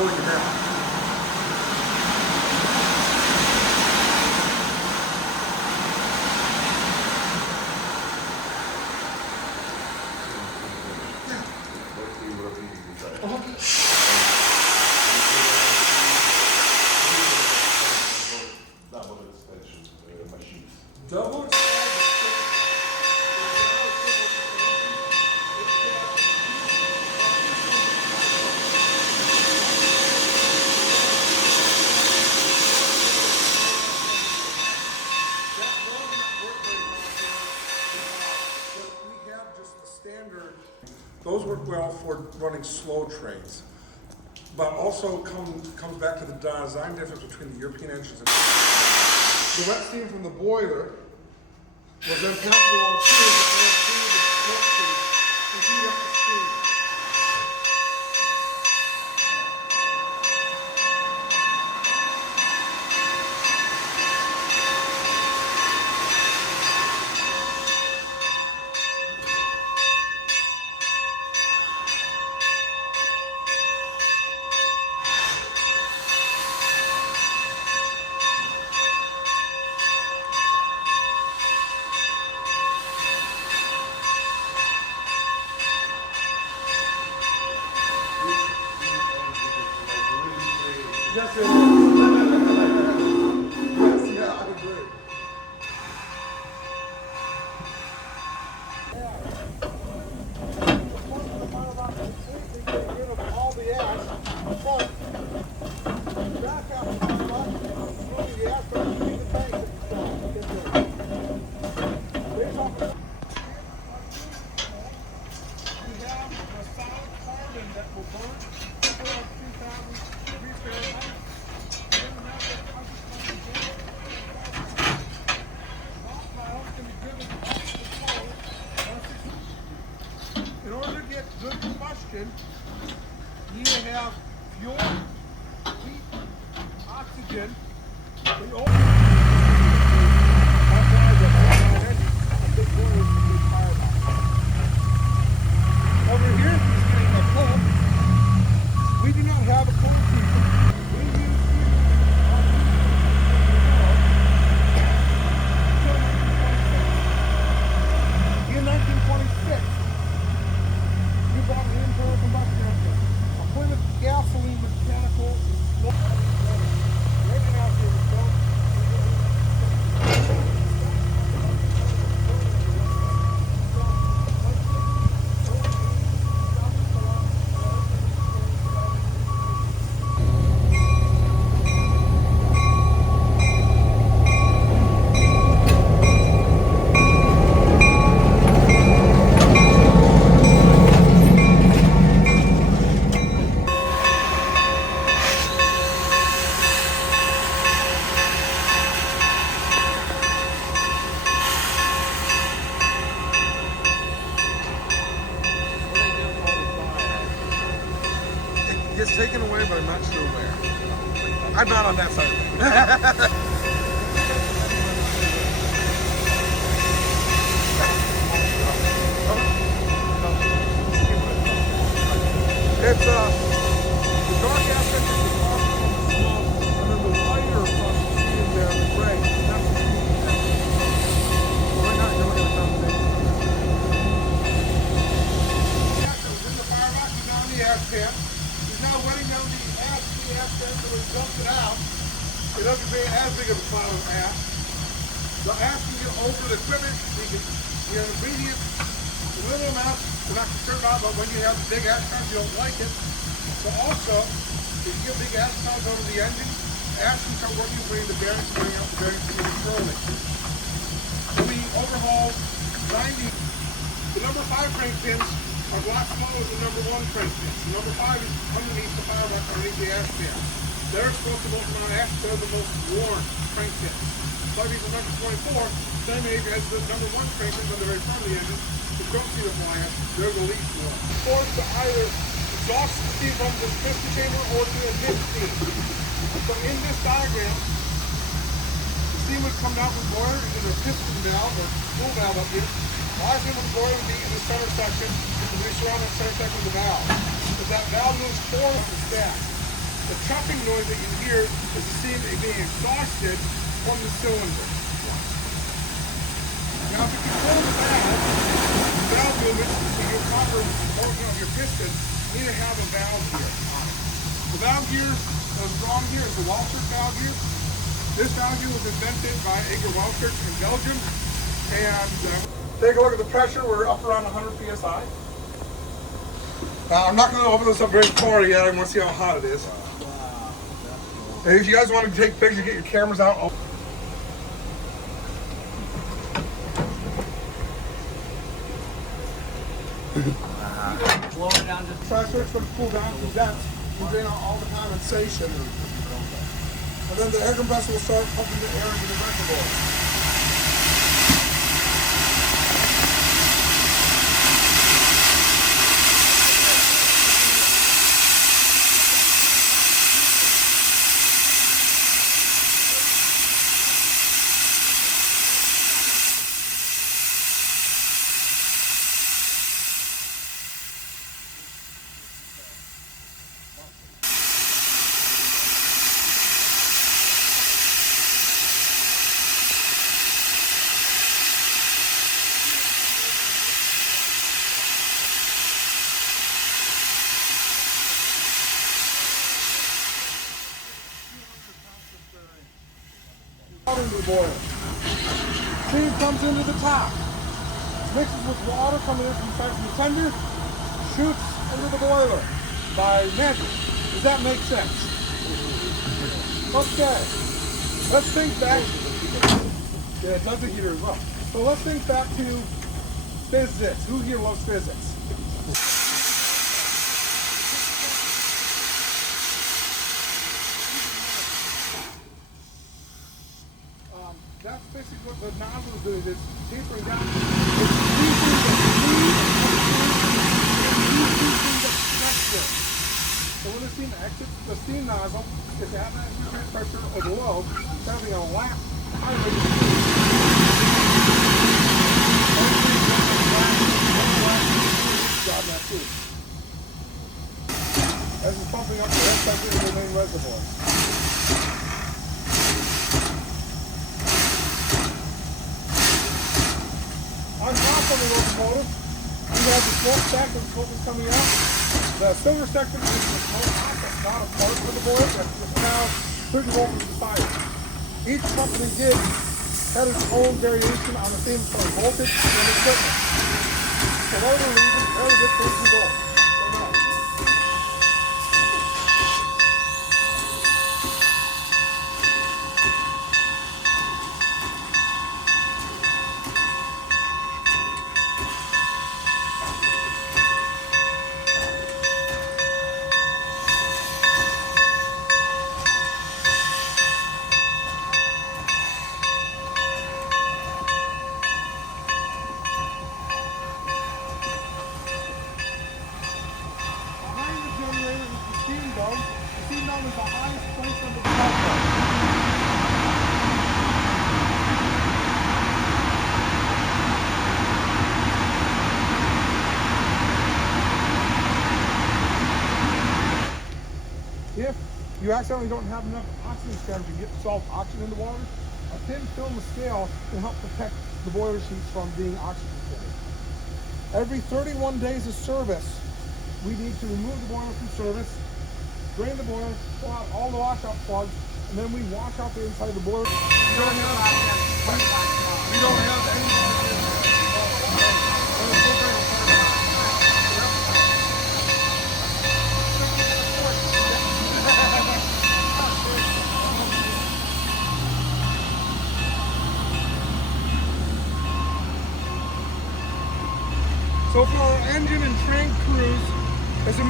slowing you down. Double those work well for running slow trains, but also comes back to the design difference between the European engines and the wet steam from the boiler was then passed along through the smoke stream to heat up the steam. Yes, it is. Yes, yeah, I agree. All the ash front, back out the front, moving the ash back to the tank. We have a solid carbon that will burn around 2,000 degrees Fahrenheit. In order to get good combustion, you need to have fuel, heat, oxygen. Over here, he's getting a pump. We do not have a pump treatment. We use in 1926, you brought an internal combustion engine, a Plymouth gasoline mechanical. Gets taken away, but I'm not sure where. I'm not on that side of it. It's the dark aspect is the top from the smoke, and then the lighter from the steam there, the gray. That's the steam. So right now you're looking at a combination. It's in the firebox, it's on the ash pan. Now running down the ash pan so we dump it out. It doesn't create as big of a cloud of ash. The ash can get over the equipment, your ingredients, a little amount, we're not concerned about, but when you have big ash clouds, you don't like it. So also, if you get big ash clouds over the engine, ash can start working for you, the bearings going out, the bearings can be controlling. So we overhauled 90. The number 5 crank pins are black small is the number 1 crank pin. The number 5 is underneath the firebox, underneath the ash pan. They're supposed to most amount of ash, they're the most worn crank pins. Soybeans are number 24, same age as the number 1 crank pins on the very front of the engine. You don't see the fly ash, they're the least worn. Forced to either exhaust steam from the piston chamber or to a mid steam. So in this diagram, the steam would come down from the boiler into the piston valve or spool valve up here. Last thing with the boiler would be in the center section, and we surround that center section with the valve. If that valve moves forward, it's stacked. The chopping noise that you hear is the steam being exhausted from the cylinder. Now, if you control the valve movement to your proper motion of your piston, you need to have a valve gear on it. The valve gear that's wrong here is the Walchert valve gear. This valve gear was invented by Edgar Walchert in Belgium. And take a look at the pressure. We're up around 100 psi. Now, I'm not going to open this up very far yet. I want to see how hot it is. And if you guys want to take pictures, get your cameras out. Blow it down to Pressure is going to cool down, condense, and drain out all the condensation. And then the air compressor will start pumping the air into the reservoir. Into the boiler. Steam comes into the top, mixes with water coming in from the side from the tender, shoots into the boiler by magic. Does that make sense? Okay. Let's think back. Yeah, it does a heater as well. So let's think back to physics. Who here loves physics? That's basically what the nozzle is doing. It's tapering down. It's decreasing the speed and decreasing the pressure. So when the steam exits the steam nozzle, it's at that pressure or below, it's having a lap high rate of speed. Job that too. As it's pumping up the air pressure in the main reservoir. On top of the locomotive, we have the smoke stack and smoke is coming out. The silver section is the smoke stack that's not a part of the boiler, that's just now 30 volts is the fire. Each company did had its own variation on the same sort of voltage and equipment. For whatever reason, very good 32 volts. The steam dome is the highest place under the platform. If you accidentally don't have enough oxygen scavenge to get solid oxygen in the water, a thin film of scale can help protect the boiler sheets from being oxygen filled. Every 31 days of service, we need to remove the boiler from service, drain the boiler, pull out all the washout plugs, and then we wash out the inside of the boiler. We don't have any. So for our engine and train crews, as a